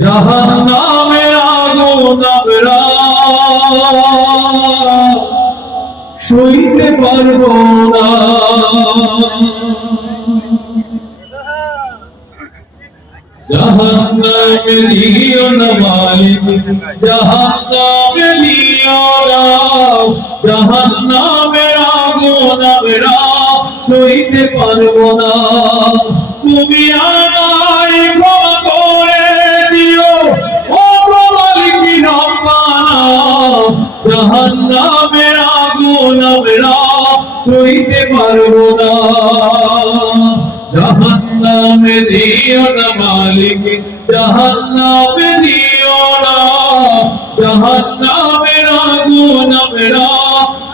জাহান্নামের আগুন আমরা সইতে পারবো না। জাহান্নামে দিও না মালিক, জাহান্নামে দিও না, জাহান্নামের আগুন আমরা সইতে পারবো না। তুমি আমায় ক্ষমা করে দিও ও মালিক রব্বানা, জাহান্নামের আগুন আমরা সইতে পারবো না। জাহান্নামে দিও না মালিক, জাহান্নামে দিও না, জাহান্নামের আগুন আমরা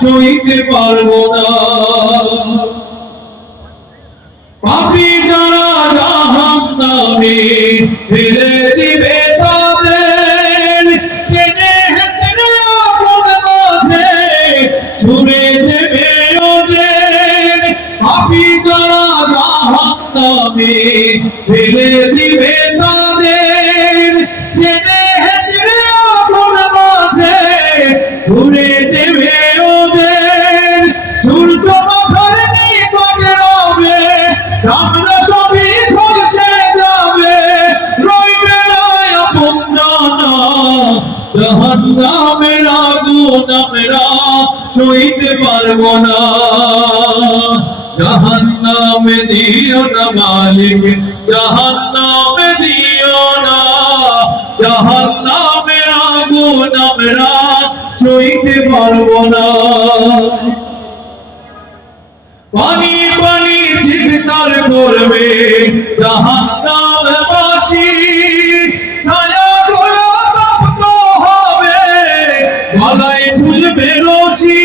সইতে পারবো না। পাপী যারা জাহান্নামে ফেলে দিবে তাদের, টেনে হেঁচড়ে আগুন মাঝে ছুঁড়ে দেবে ওদের। পাপী যারা জাহান্নামে ফেলে দিবে তাদের, টেনে হেঁচড়ে আগুন মাঝে ছুঁড়ে দেবে ওদের। সূর্য মাথার নিকটে রবে, আমরা সবই ধ্বংসে যাবে, রইবে না আপনজনা। জাহান্নামের আগুন আমরা সইতে পারবো না। জাহান্নামে দিও না মালিক, জাহান্নামে দিও না, জাহান্নামের আগুন আমরা সইতে পারবো না। পানি পানি চিৎকার করবে জাহান্নামবাসী, ছায়াগুলো তপ্ত হবে, গলায় ঝুলবে রশি।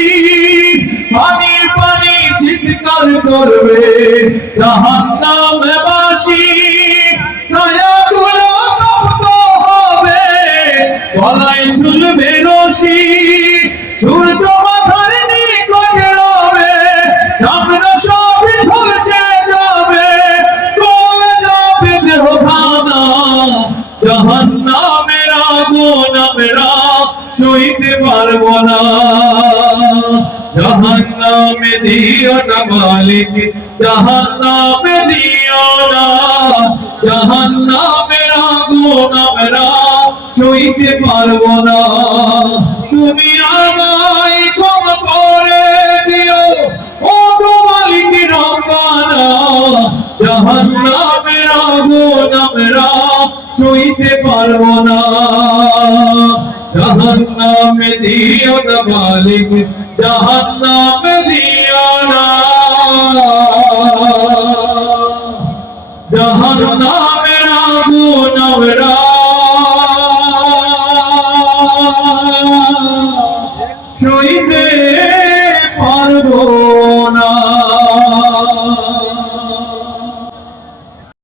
পানি পানি চিৎকার করবে জাহান্নামবাসী, ছায়াগুলো তপ্ত হবে, গলায় ঝুলবে রশি। সূর্য মাথার নিকটে রবে, আমরা সবই ঝলসে যাবে, গলে যাবে দেহখানা। জাহান্নামের আগুন আমরা সইতে পারবো না। জাহান্নামে দিও না মালিক, জাহান্নামে দিও না, জাহান্নামের আগুন আমরা সইতে পারবো না। তুমি আমায় ক্ষমা করে দিও ও মালিক রব্বানা, জাহান্নামের আগুন আমরা সইতে পারবো না। জাহান্নামে দিও না মালিক, জাহান্নামে দিও না, জাহান্নামের আগুন আমরা সইতে